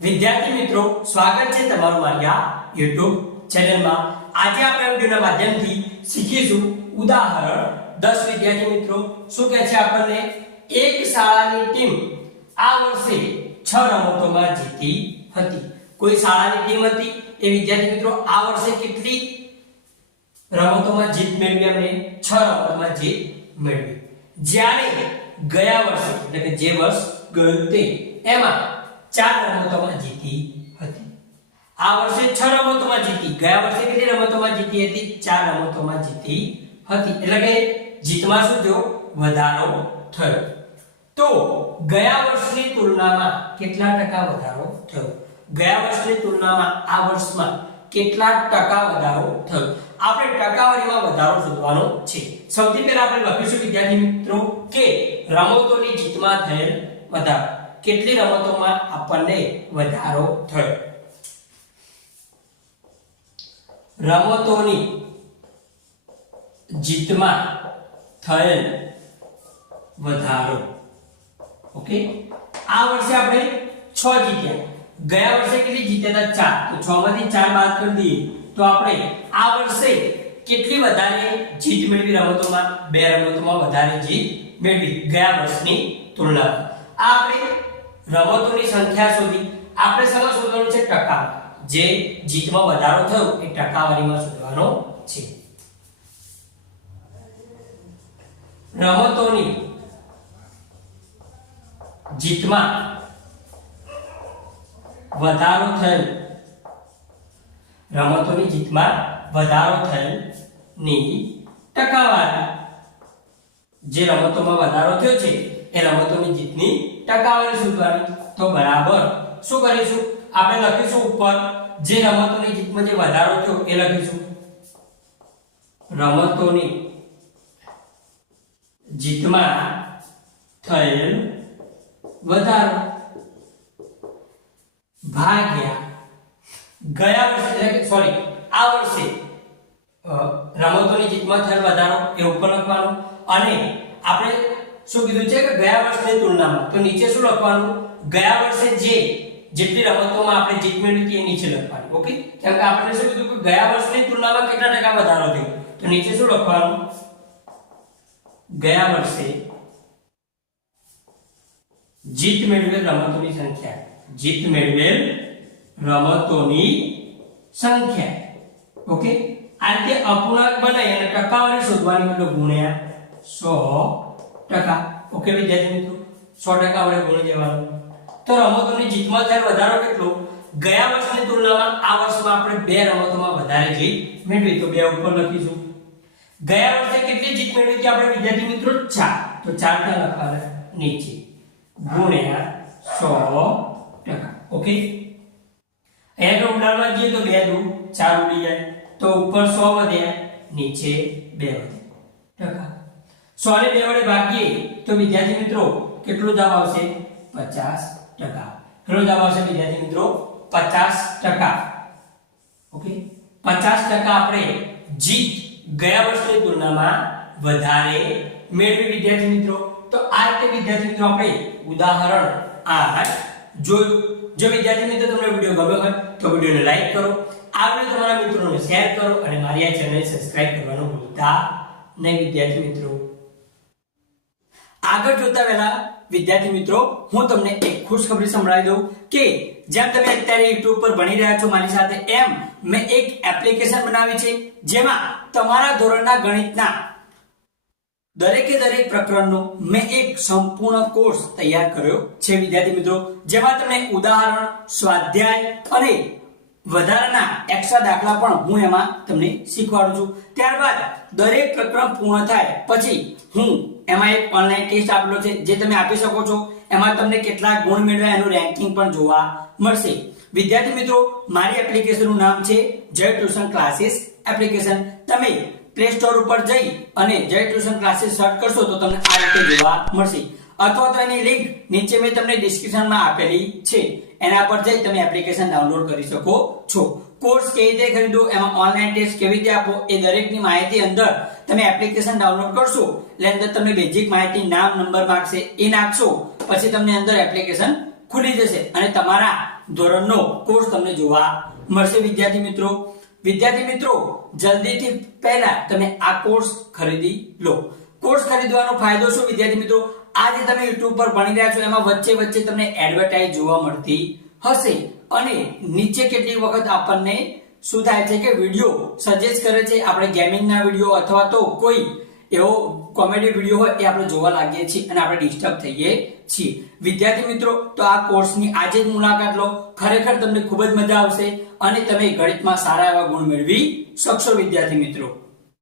વિદ્યાર્થી મિત્રો, સ્વાગત છે તમારું મારી આ YouTube ચેનલમાં આજે આપણે વિડિયોના માધ્યમથી શીખીશું ઉદાહરણ. 10 વિદ્યાર્થી મિત્રો, શું કહે છે આપણને? એક શાળાની ટીમ આ વર્ષે 6 રમતોમાં જીતી હતી. કોઈ શાળાની ટીમ હતી? એ વિદ્યાર્થી મિત્રો, આ વર્ષે કેટલી રમતોમાં જીત મેળવી અમને? 6 રમતોમાં જીત મેળવી. જ્યારે ગયા વર્ષે, એટલે કે જે વર્ષ ગયું તે, એમાં ચાર રમતોમાં જીતી હતી. આ વર્ષે છ રમતોમાં જીતી, ગયા વર્ષે કેટલી રમતોમાં જીતી હતી? ચાર રમતોમાં જીતી હતી. એટલે કે જીતમાં શું થયો? વધારો થયો. તો ગયા વર્ષની તુલનામાં કેટલા ટકા વધારો થયો? ગયા વર્ષની તુલનામાં આ વર્ષમાં કેટલા ટકા વધારો થયો? આપણે ટકાવારીમાં વધારો શોધવાનો છે. સૌથી પહેલા આપણે લખીશું, વિદ્યાર્થી મિત્રો, કે રમતોની જીતમાં થયેલ વધારો. કેટલી રમતોમાં આપણને વધારો થયો? રમતોની જીતમાં થયેલ વધારો. ઓકે? આ વર્ષે આપણે 6 જીત્યા. ગયા વર્ષે કેટલી જીત્યા હતા? 4 તો 6 માંથી 4 બાદ કરી દઈએ તો આપણે આ વર્ષે કેટલી વધારે જીત મેળવી રમતોમાં? બે રમતોમાં વધારે જીત મેળવી ગયા વર્ષની તુલનામાં. આ આપણે રમતોની સંખ્યા શોધી આપણે શેમાં શોધવાનું છે ટકા જે જીતમાં વધારો થયો એ ટકાવારીમાં શોધવાનો છે. રમતોની જીતમાં વધારો થયેલ રમતોની જીતમાં વધારો થયેલની ટકાવારી. જે રમતોમાં વધારો થયો છે એ રમતોની જીતની ટકાવારી શોધવાની તો બરાબર. શું કરીશું? આપણે લખીશું ઉપર જે રમતોની જીતમાં જે વધારો થયો એ લખીશું. રમતોની જીતમાં થયેલ વધારો ભાગ્યા ગયા વર્ષે સોરી આ વર્ષે રમતોની જીતમાં થયેલ વધારો એ ઉપર લખવાનું. અને આપણે શું કીધું છે કે ગયા વર્ષની તુલનામાં? તો નીચે શું લખવાનું? ગયા વર્ષે જે, જેટલી રમતોમાં આપણે જીત મેળવી એ નીચે લખવાની. ઓકે? કેમ કે આપણે શું કીધું કે ગયા વર્ષની તુલનામાં કેટલા ટકા વધારો થયો? તો નીચે શું લખવાનું? ગયા વર્ષે જીત મેળવેલ રમતોની સંખ્યા. જીત મેળવેલ રમતોની સંખ્યા. ઓકે? આ રીતે અપૂર્ણાંક બનાવી અને ટકાવારી શોધવાની મતલબ ગુણ્યા 100 ટકા. ઓકે વિદ્યાર્થી મિત્રો 100 ટકા આપણે ગુણી દેવાનું તો રમતોની જીતમાં થયેલ વધારો કેટલો? ગયા વર્ષની તુલનામાં આ વર્ષમાં આપણે બે રમતોમાં વધારે જીત મેળવી. તો બે ઉપર લખીશું. ગયા વર્ષે કેટલી જીત મેળવી હતી આપણે વિદ્યાર્થી મિત્રો? 4 તો 4 ત્યાં લખવાના નીચે. ગુણ્યા 100 ટકા. ઓકે? અહીંયા જો ઉડાડવા જઈએ તો બે દુ 4 ઉડી જાય. તો ઉપર 100 વધ્યા, નીચે 2 વધ્યા. ટકા. 100 ને 2 વડે ભાગીએ, તો વિદ્યાર્થી મિત્રો કેટલો જવાબ આવશે? 50 ટકા. કેટલો જવાબ આવશે વિદ્યાર્થી મિત્રો? 50 ટકા. ઓકે? 50 ટકા આપણે જીત ગયા વર્ષની તુલનામાં વધારે મેળવી વિદ્યાર્થી મિત્રો. તો આ રીતે વિદ્યાર્થી મિત્રો આપણે ઉદાહરણ આ જોયું. જો વિદ્યાર્થી મિત્રો તમને વિડિયો ગમ્યો હોય, તો વિડિયોને લાઈક કરો. આ વિડિયો તમારા મિત્રોને શેર કરો અને મારી આ ચેનલને સબસ્ક્રાઇબ કરવાનું ભૂલતા નહીં વિદ્યાર્થી મિત્રો. આગળ જોતા પહેલા, વિદ્યાર્થી મિત્રો, હું તમને એક ખુશખબરી સંભળાવી દઉં કે જેમ તમે અત્યારે YouTube પર ભણી રહ્યા છો મારી સાથે, એમ મેં એક એપ્લિકેશન બનાવી છે, જેમાં તમારા ધોરણના ગણિતના દરેકે દરેક પ્રકરણનો મેં એક સંપૂર્ણ કોર્સ તૈયાર કર્યો છે, વિદ્યાર્થી મિત્રો, જેમાં તમને ઉદાહરણ, સ્વાધ્યાય અને વધારાના એક્સ્ટ્રા દાખલા પણ હું એમાં તમને શીખવાડું છું. ત્યારબાદ દરેક પ્રકરણ પૂર્ણ થાય પછી હું એમાં એક ઓનલાઈન ટેસ્ટ આપેલો છે, જે તમે આપી શકો છો. એમાં તમને કેટલા ગુણ મેળવ્યા એનું રેન્કિંગ પણ જોવા મળશે. વિદ્યાર્થી મિત્રો, મારી એપ્લિકેશનનું નામ છે જય ટ્યુશન ક્લાસીસ એપ્લિકેશન તમે પ્લે સ્ટોર ઉપર જઈ અને જય ટ્યુશન ક્લાસીસ સર્ચ કરશો તો તમને આ રીતે જોવા મળશે. અથવા તો એની લિંક નીચે મેં તમને ડિસ્ક્રિપ્શનમાં આપેલી છે. એના પર જઈ તમે એપ્લિકેશન ડાઉનલોડ કરી શકો છો. કોર્સ કેવી રીતે ખરીદવો, એમાં ઓનલાઈન ટેસ્ટ કેવી રીતે આપો એ દરેકની માહિતી અંદર તમે એપ્લિકેશન ડાઉનલોડ કરશો. એટલે અંદર તમને બેઝિક માહિતી, નામ નંબર માંગશે, એ નાખશો. પછી તમને અંદર એપ્લિકેશન ખુલી જશે અને તમારા ધોરણનો કોર્સ તમને જોવા મળશે. વિદ્યાર્થી મિત્રો વિદ્યાર્થી મિત્રો, જલ્દીથી પહેલા તમે આ કોર્સ ખરીદી લો. કોર્સ ખરીદવાનો ફાયદો શું, વિદ્યાર્થી મિત્રો? આજે તમે યુટ્યુબ પર ભણી રહ્યા છો, એમાં વચ્ચે વચ્ચે તમને એડવર્ટાઇઝ જોવા મળતી હશે. અને નીચે કેટલીક વખત આપણને શું થાય છે કે વીડિયો સજેસ્ટ કરે છે, આપણે ગેમિંગના વીડિયો અથવા તો કોઈ એવો કોમેડી વીડિયો હોય, એ આપણે જોવા લાગીએ છીએ અને આપણે ડિસ્ટર્બ થઈએ છીએ. વિદ્યાર્થી મિત્રો, તો આ કોર્સની આજે જ મુલાકાત લો. ખરેખર તમને ખૂબ જ મજા આવશે અને તમે ગણિતમાં સારા એવા ગુણ મેળવી શકશો, વિદ્યાર્થી મિત્રો.